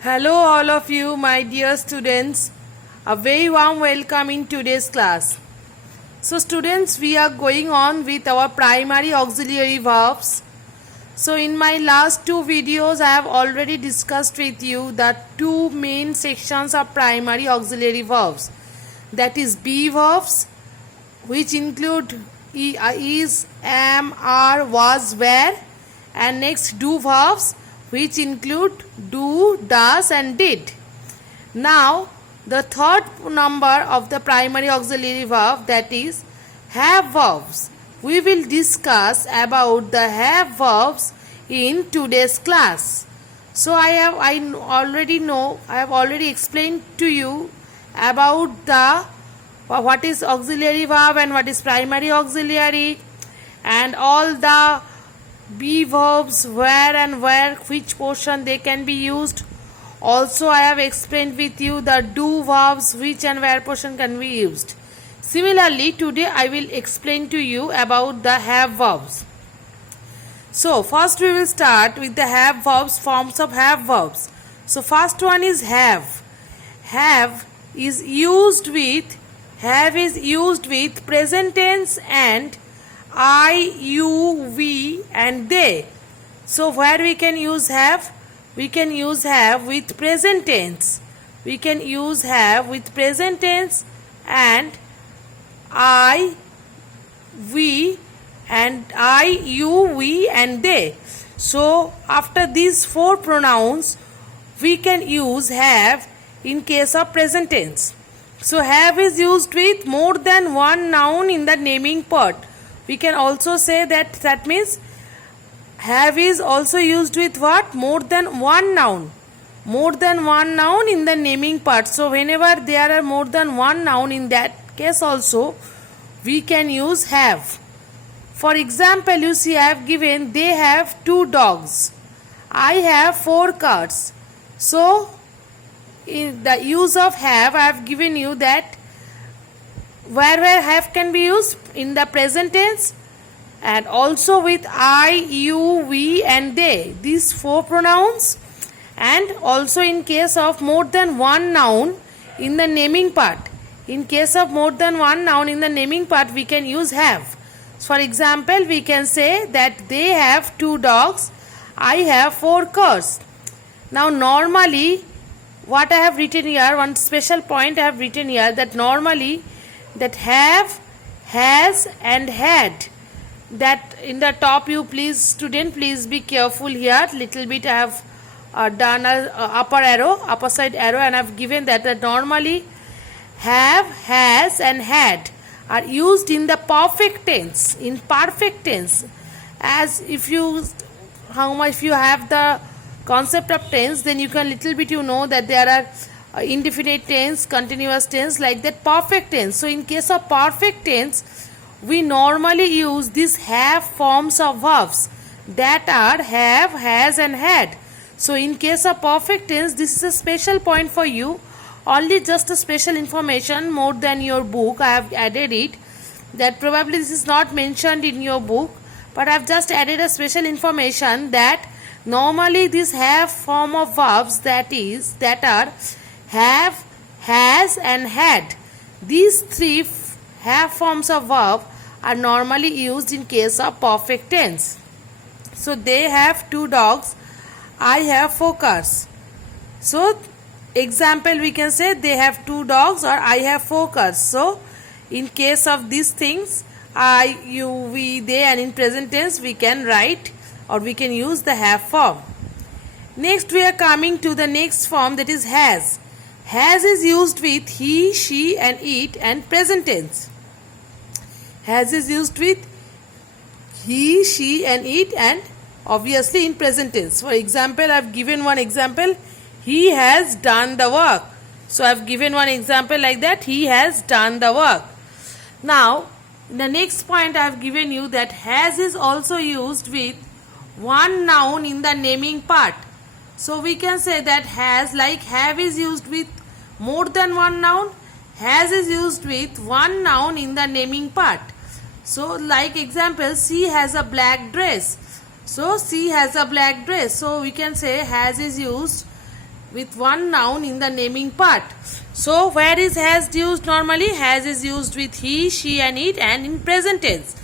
Hello, all of you, my dear students. A very warm welcome in today's class. So, students, we are going on with our primary auxiliary verbs. So, in my last two videos, I have already discussed with you the two main sections of primary auxiliary verbs. That is be verbs, which include is, am, are, was, were, and next do verbs, which include do, does, and did. Now, the third number of the primary auxiliary verb, that is have verbs. We will discuss about the have verbs in today's class. So I have already explained to you about the what is auxiliary verb and what is primary auxiliary, and all the be verbs, where and where, which portion they can be used. Also, I have explained with you the do verbs, which and where portion can be used. Similarly, today I will explain to you about the have verbs. So, first we will start with the have verbs, forms of have verbs. So, first one is have. Have is used with present tense and I, you, we, and they. So, where we can use have? We can use have with present tense. We can use have with present tense and I, we, and I, you, we, and they. So, after these four pronouns, we can use have in case of present tense. So, have is used with more than one noun in the naming part. We can also say that means have is also used with what? More than one noun. More than one noun in the naming part. So, whenever there are more than one noun, in that case also, we can use have. For example, you see I have given they have 2 dogs. I have 4 cats. So, in the use of have, I have given you that where have can be used in the present tense and also with I, you, we, and they. These 4 pronouns, and also in case of more than one noun in the naming part. In case of more than one noun in the naming part, we can use have. For example, we can say that they have 2 dogs, I have 4 cars. Now, normally, what I have written here, one special point I have written here, that normally that have, has, and had. That in the top, you please, student, please be careful here. Little bit I have done a upper side arrow, and I have given that normally have, has, and had are used in the perfect tense, in perfect tense. As if you have the concept of tense, then you can little bit that there are indefinite tense, continuous tense, like that perfect tense. So in case of perfect tense, we normally use these have forms of verbs that are have, has, and had. So in case of perfect tense, this is a special point for you. Only just a special information more than your book. I have added it. That probably this is not mentioned in your book, but I have just added a special information that normally this have form of verbs that are have, has, and had. These 3 have forms of verb are normally used in case of perfect tense. So, they have 2 dogs, I have 4 cars. So, example we can say they have 2 dogs or I have 4 cars. So, in case of these things, I, you, we, they, and in present tense we can write or we can use the have form. Next, we are coming to the next form, that is has. Has is used with he, she, and it, and present tense. Has is used with he, she, and it, and obviously in present tense. For example, I have given one example. He has done the work. So, I have given one example like that. He has done the work. Now, the next point I have given you that has is also used with one noun in the naming part. So, we can say that has, like have is used with more than one noun. Has is used with one noun in the naming part. So, like example, she has a black dress. So, she has a black dress. So, we can say has is used with one noun in the naming part. So where is has used normally? Has is used with he, she and it and in present tense.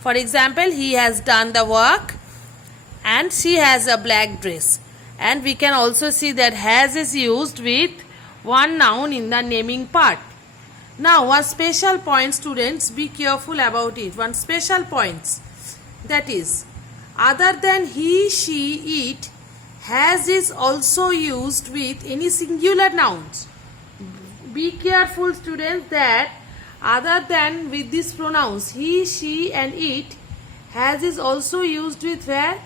For example, he has done the work and she has a black dress. And we can also see that has is used with one noun in the naming part. Now one special point, students, be careful about it. One special point, that is, other than he, she, it, has is also used with any singular nouns. Be careful, students, that other than with these pronouns he, she and it, has is also used with where?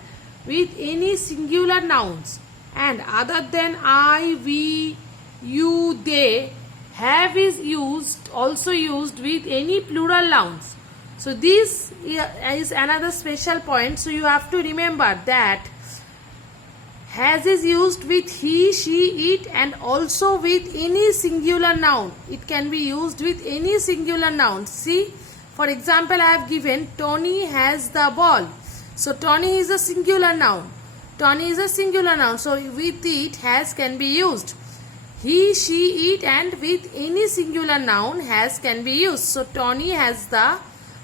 With any singular nouns. And other than I, we, you, they, have is used also used with any plural nouns. So this is another special point. So you have to remember that has is used with he, she, it and also with any singular noun. It can be used with any singular noun. See, for example, I have given Tony has the ball. So Tony is a singular noun. Tony is a singular noun. So with it has can be used. He, she, it and with any singular noun has can be used. So Tony has the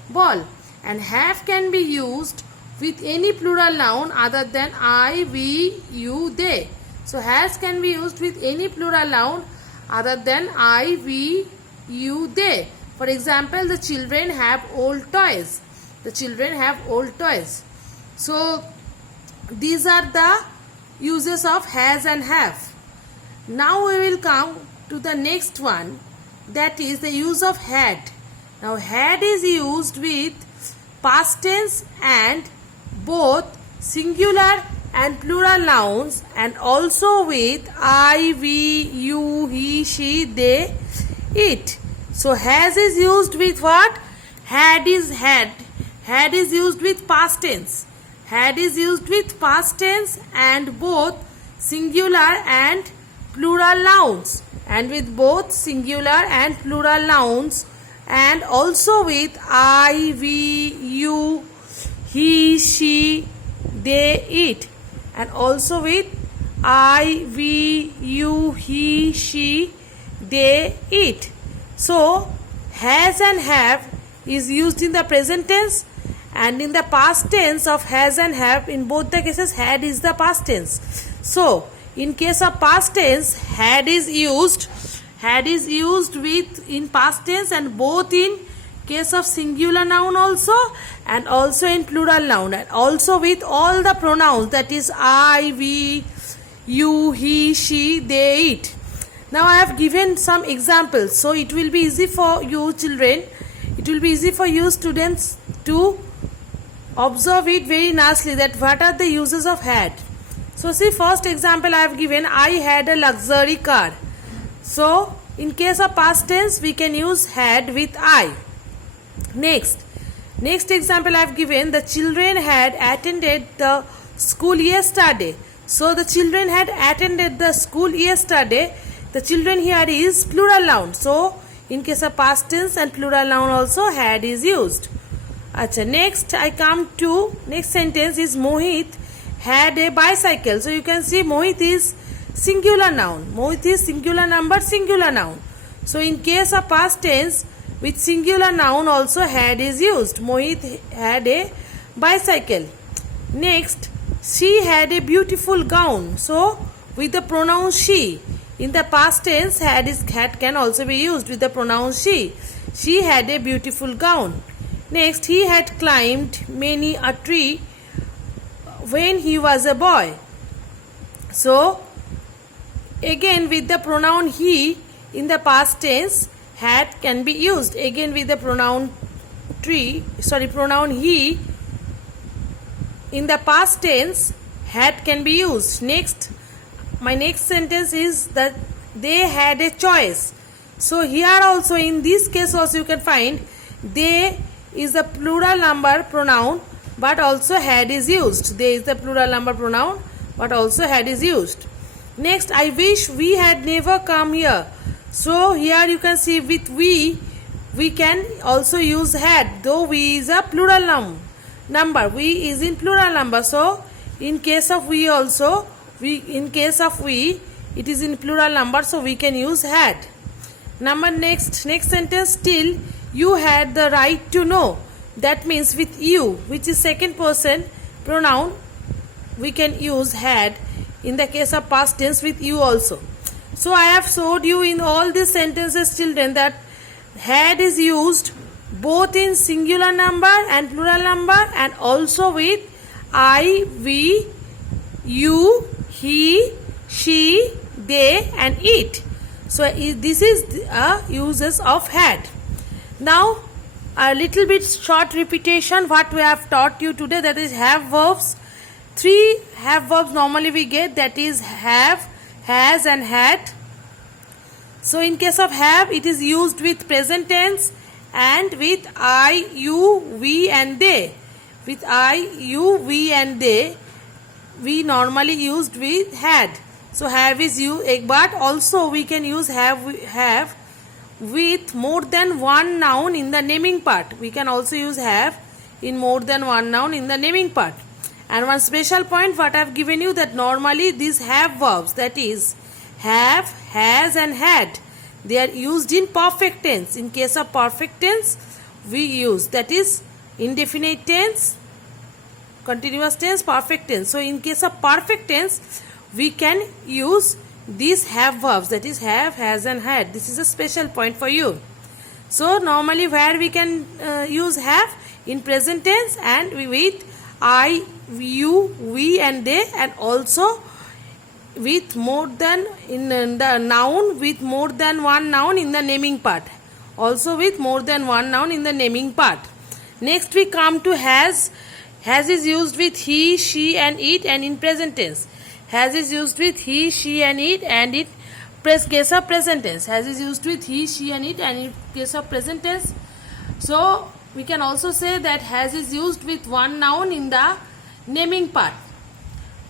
ball. And have can be used with any plural noun other than I, we, you, they. So has can be used with any plural noun other than I, we, you, they. For example, the children have old toys. The children have old toys. So these are the uses of has and have. Now we will come to the next one, that is the use of had. Now had is used with past tense and both singular and plural nouns and also with I, we, you, he, she, they, it. So has is used with what? Had is had. Had is used with past tense. Had is used with past tense and both singular and plural nouns, and with both singular and plural nouns and also with I, we, you, he, she, they, it and also with I, we, you, he, she, they, it. So has and have is used in the present tense and in the past tense of has and have. In both the cases had is the past tense. So in case of past tense, had is used with in past tense and both in case of singular noun also and also in plural noun and also with all the pronouns, that is I, we, you, he, she, they, it. Now I have given some examples, so it will be easy for you children, it will be easy for you students to observe it very nicely, that what are the uses of had. So see, first example I have given, I had a luxury car. So in case of past tense we can use had with I. Next example I have given, the children had attended the school yesterday. So the children had attended the school yesterday. The children here is plural noun. So in case of past tense and plural noun also had is used. Achha, next I come to next sentence is Mohit had a bicycle. So you can see Mohit is singular noun. Mohit is singular number, singular noun. So in case of past tense with singular noun also had is used. Mohit had a bicycle. Next, she had a beautiful gown. So with the pronoun she. In the past tense had can also be used with the pronoun she. She had a beautiful gown. Next, he had climbed many a tree when he was a boy. So again with the pronoun he in the past tense had can be used. Again with the pronoun pronoun he in the past tense had can be used. Next, my next sentence is that they had a choice. So here also in this case also you can find they is the plural number pronoun but also had is used. They is the plural number pronoun but also had is used. Next, I wish we had never come here. So here you can see with we can also use had, though we is a plural number. We is in plural number. So in case of we also, in case of we it is in plural number, so we can use had. Next sentence, still you had the right to know. That means with you, which is second person pronoun, we can use had in the case of past tense with you also. So I have showed you in all these sentences, children, that had is used both in singular number and plural number, and also with I, we, you, he, she, they and it. So this is uses of had. Now a little bit short repetition what we have taught you today, that is have verbs. 3 have verbs normally we get, that is have, has and had. So in case of have, it is used with present tense and with I, you, we and they. With I, you, we and they, we normally used with had. So have is used, but also we can use have with more than one noun in the naming part. We can also use have in more than one noun in the naming part. And one special point what I have given you, that normally these have verbs, that is have, has and had, they are used in perfect tense. In case of perfect tense, we use, that is indefinite tense, continuous tense, perfect tense. So in case of perfect tense, we can use these have verbs, that is have, has and had. This is a special point for you. So normally where we can use have, in present tense and with I, you, we and they, and also with more than in the noun, with more than one noun in the naming part. Also with more than one noun in the naming part. Next we come to has. Has is used with he, she and it, and in present tense. Has is used with he, she and it, and in case of present tense. Has is used with he, she and it, and in case of present tense. So we can also say that has is used with one noun in the naming part.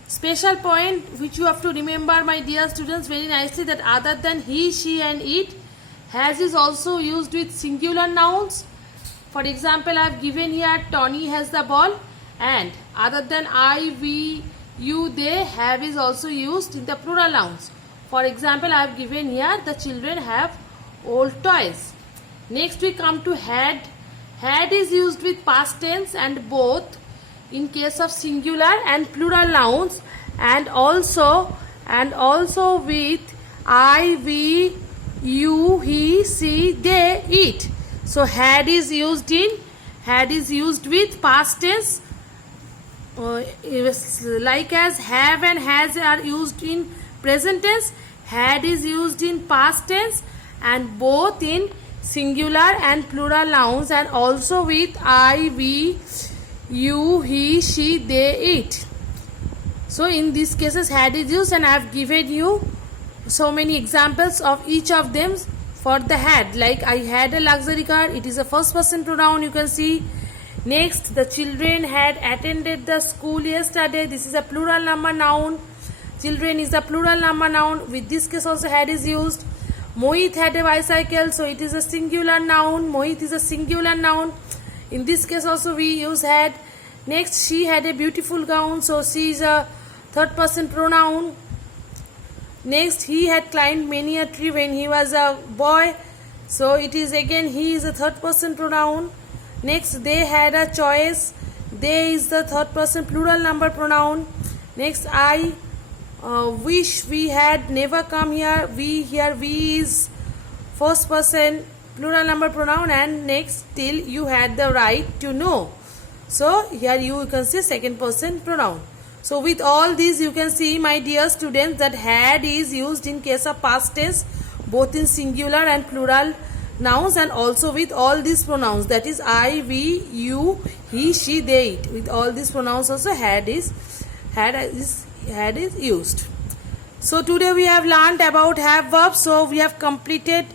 Special point which you have to remember, my dear students, very nicely, that other than he, she and it, has is also used with singular nouns. For example, I have given here Tony has the ball, and other than I, we, you, they, have is also used in the plural nouns. For example, I have given here the children have old toys. Next we come to had. Had is used with past tense and both in case of singular and plural nouns, and also with I, we, you, he, she, they, it. So had is used with past tense, like as have and has are used in present tense. Had is used in past tense and both in singular and plural nouns, and also with I, we, you, he, she, they, it. So in these cases had is used, and I have given you so many examples of each of them for the had. Like I had a luxury car, it is a first person pronoun, you can see. Next, the children had attended the school yesterday. This is a plural number noun. Children is a plural number noun. With this case also had is used. Mohit had a bicycle, so it is a singular noun. Mohit is a singular noun. In this case also we use had. Next, she had a beautiful gown, so she is a third person pronoun. Next, he had climbed many a tree when he was a boy, so it is again he is a third person pronoun. Next, they had a choice. They is the third person plural number pronoun. Next, I wish we had never come here. We is first person plural number pronoun. And next, till you had the right to know. So here you can see second person pronoun. So with all these you can see, my dear students, that had is used in case of past tense both in singular and plural nouns, and also with all these pronouns, that is I, we, you, he, she, they, it. With all these pronouns also had is used. So today we have learned about have verbs. So we have completed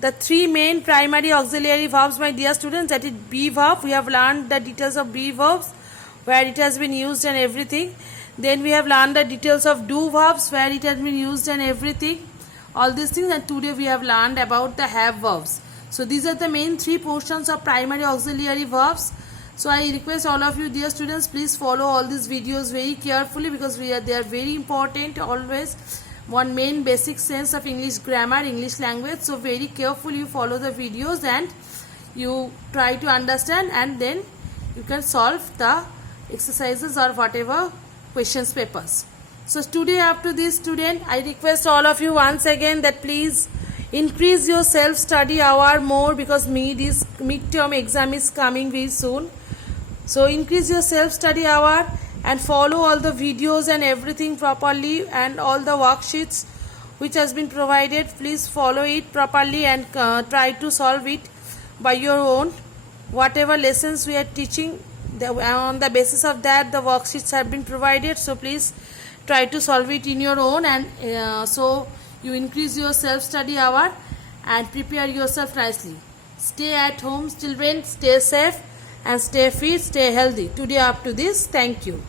the 3 main primary auxiliary verbs, my dear students, that is be verb. We have learned the details of be verbs, where it has been used and everything. Then we have learned the details of do verbs, where it has been used and everything. All these things, and today we have learned about the have verbs. So these are the main 3 portions of primary auxiliary verbs. So I request all of you dear students, please follow all these videos very carefully, because they are very important always one main basic sense of English grammar, English language. So very carefully you follow the videos and you try to understand, and then you can solve the exercises or whatever questions papers. So today, up to this student, I request all of you once again that please increase your self study hour more, because this midterm exam is coming very soon. So increase your self study hour and follow all the videos and everything properly, and all the worksheets which has been provided, please follow it properly and try to solve it by your own. Whatever lessons we are teaching, on the basis of that the worksheets have been provided, so please try to solve it in your own, and so you increase your self study hour and prepare yourself nicely. Stay at home children, stay safe and stay fit, stay healthy. Today up to this, thank you.